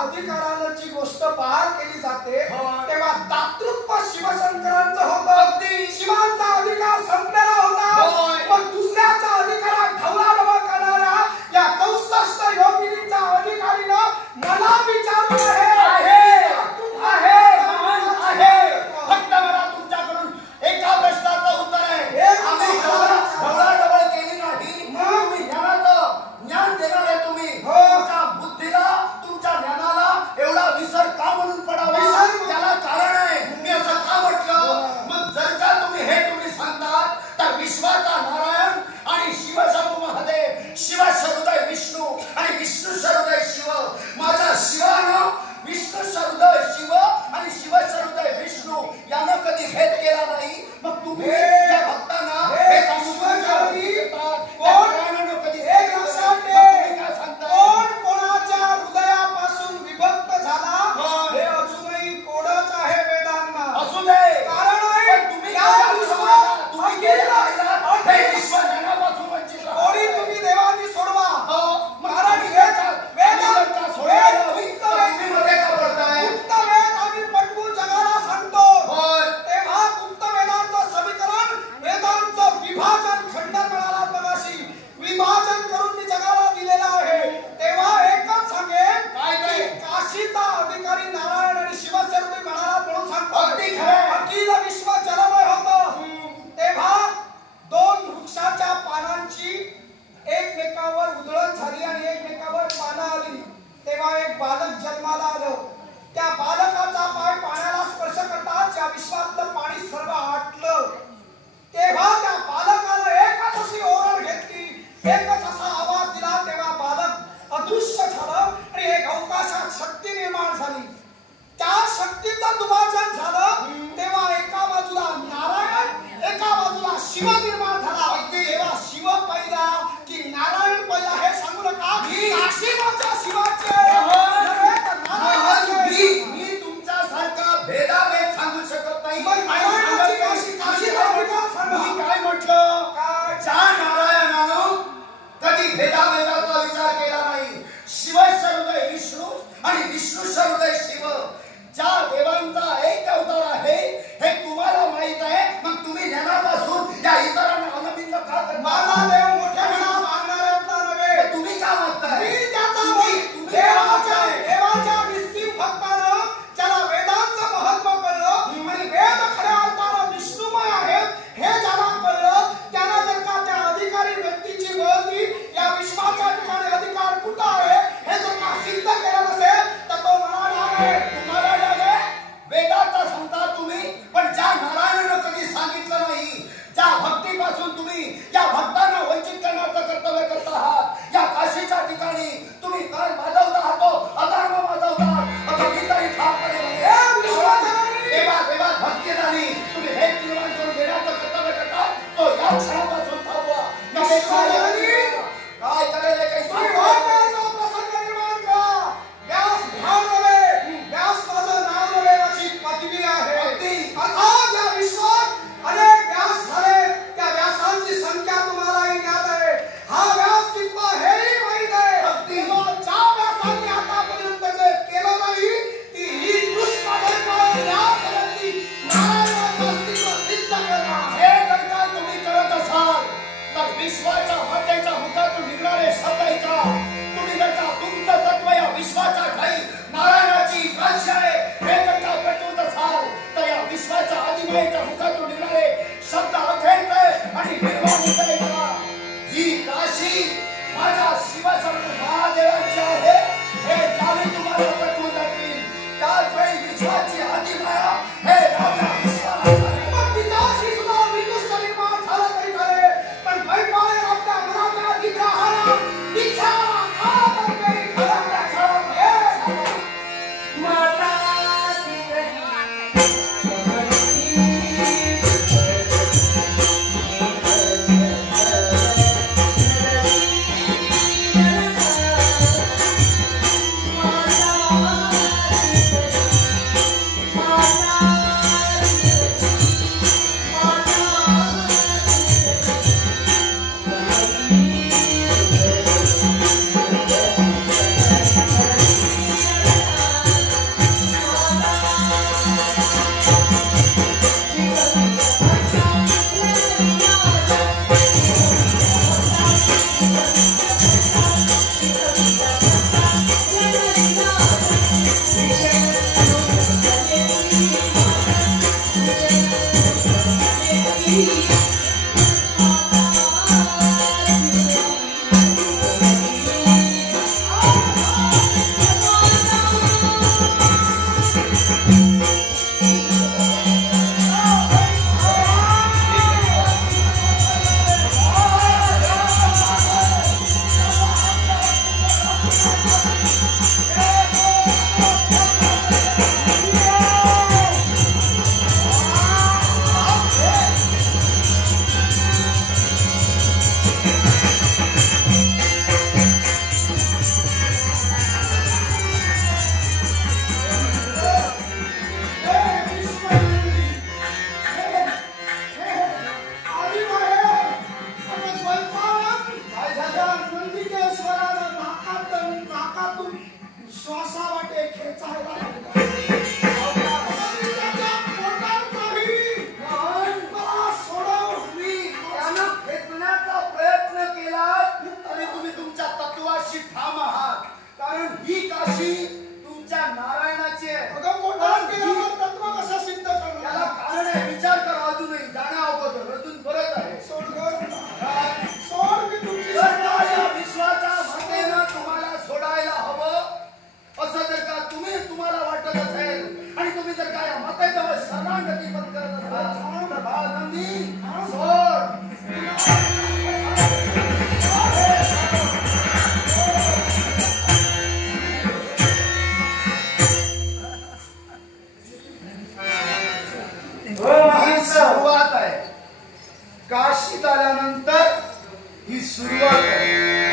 अधिकाराची गोष्ट पार केली जाते होय. तेव्हा दातृत्व शिवशंकरांचं होतं. शिवांचा अधिकार संपलेला होता. होय. मग दुसऱ्याचा अधिकारात ढवळाढवळ करणाऱ्या या 64 योगिनींच्या अधिकारीनं मला विचारलं आहे. फक्त मला तुमच्याकडून एका प्रश्नाचं उत्तर आहे. आम्ही ढवळाढवळ केली नाही. तुम्ही ज्ञानाचं ज्ञान देणार आहे. तुम्ही तुमच्या बुद्धीला तुमच्या ज्ञानाला एवढा विसर का म्हणून पडावा त्याला कारण आहे. मी असं का म्हटलं. मग जर का तुम्ही हे तुम्ही सांगतात तर विश्वाचा नारायण आणि शिवशंभू महादेव, शिव हृदय विष्णू आणि विष्णू हृदय शिव, माझा शिवानं विष्णू हृदय शिव आणि शिव हृदय विष्णू यानं कधी भेद केला नाही. मग तुम्ही त्या भक्तांना हे सांगू कोण कोणाच्या हृदयापासून विभक्त झाला हे अजूनही कोडच आहे वेदांना. असू दे. कारण आहे तुम्ही या विश्व ज्ञानापासून वंचित राहा. कोणी तुम्ही देवानी सोडवा. महाराज गुप्त वेद आम्ही पटवून जगाला सांगतो. तेव्हा गुप्त वेदांचं समीकरण वेदांचं विभाजन खंडन मिळाला मगाशी विभाजन करून मी जगाला दिलेलं आहे. तेव्हा एकच सांगेन की काशीचा अधिकारी नारायण आणि शिवशंभू मिळाला म्हणून सांगतो. अखिल विश्व जलमय होतं. तेव्हा दोन वृक्षाच्या पानांची एकमेकावर उधळण झाली आणि एकमेकावर पानं आली. तेव्हा एक बालक जन्माला आलं. त्या बालकाचा पाय पाण्याला स्पर्श करताच या विश्वातलं पाणी सर्व आटलं. तेव्हा त्या बालकानं एकच अशी ओरड घेतली, एकच असा आवाज दिला. तेव्हा बालक अदृश्य झालं आणि एक अवकाशात शक्ती निर्माण झाली. त्या शक्तीचं दुभाजन झालं. तेव्हा एका बाजूला नारायण, एका बाजूला शिव निर्माण झाला. तेव्हा शिव पहिला की नारायण पहिला हे सांगू नका. काशीमाच्या शिवाचे मी तुमच्यासारखा भेदाभेद सांगू शकत नाही. मग नारायणाची काशीचा अधिकार सांगा. मी काय म्हटलं. ज्या नारायणानं कधी भेदाभेदाचा विचार केला नाही. शिव हृदय विष्णू आणि विष्णू हृदय शिव, ज्या देवांचा एक अवतार आहे हे तुम्हाला माहित आहे. मग तुम्ही ज्ञानापासून या इतरांना अनभिन्न का करता. माझा देव मोठ्या मनात मागणाऱ्यांना नव्हे. तुम्ही का मागताय. मी त्याचा देवाच्या निस्सीम भक्तानं ज्याला वेदांचं महत्व कळलं आणि वेद खऱ्या अर्थानं विष्णुमय आहेत हे ज्याला कळलं त्याला जर का त्या अधिकारी व्यक्तीची वळती या विश्वाच्या ठिकाणी अधिकार कुठं आहे हे जर का सिद्ध केलं नसेल तर तो मला डाग आहे. तुम्हाला डाग आहे. वेदाचा सांगता तुम्ही, पण ज्या नारायणानं कधी सांगितलं नाही, ज्या भक्तीपासून तुम्ही या भक्तांना वंचित करण्याचं कर्तव्य करत आहात. या काशीच्या ठिकाणी तुम्ही काय माजवता आहात, अधर्म माजवतात असं मी तरी ठामपणे देवा भक्ती झाली. तुम्ही भेद निर्माण करून देण्याचं कर्तव्य करता. तो या क्षणापासून थांबवा. काय करेल काही प्रसंग निर्माण करा. व्यास भान नव्हे, व्यास आपण गती पण करत असतात बाळ नंदी सोड ही सुरुवात आहे काशीत आल्यानंतर ही सुरुवात आहे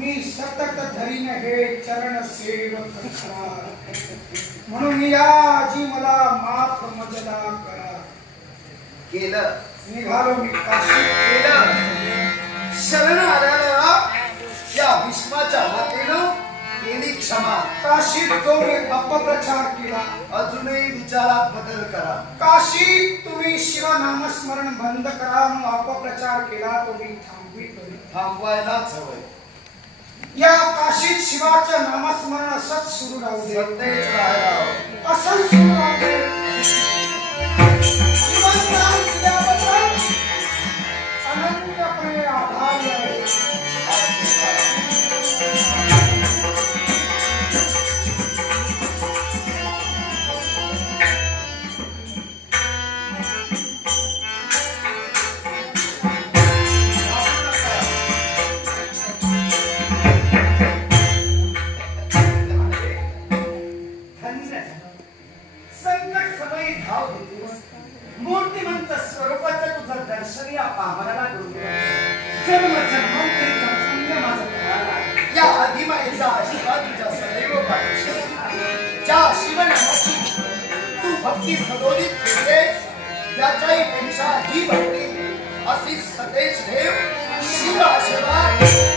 मी सतत धरीन हे चरण सेवक खरा म्हणून या आजी मला माफ मजला करा केलं निघालो मी काशी केलं शरण आल्याला या भीष्माच्या हातेनं केली क्षमा काशीत जो मी अपप्रचार केला अजूनही विचारात बदल करा काशीत तुम्ही शिव नामस्मरण बंद करा म्हणून अपप्रचार केला तो मी थांबवितो थांबवायलाच हवंय या काशीत शिवाचं नामस्मरण असंच सुरू राहू दे सत्तेच राहायला हवं असंच सुरू राहू दे शिवनाम दिल्याबद्दल अनंतपणे आभारी आहे मूर्तिमंत स्वरूपाचं तुझं दर्शन या पामराला या आदिमाईचा आशीर्वाद तुझ्या सदैव पाठीशी ज्या शिवनामाची तू भक्ती सदोदित केलीस त्याच्याही पेक्षा ही भक्ती अशी सतेज ठेव शिव आशीर्वाद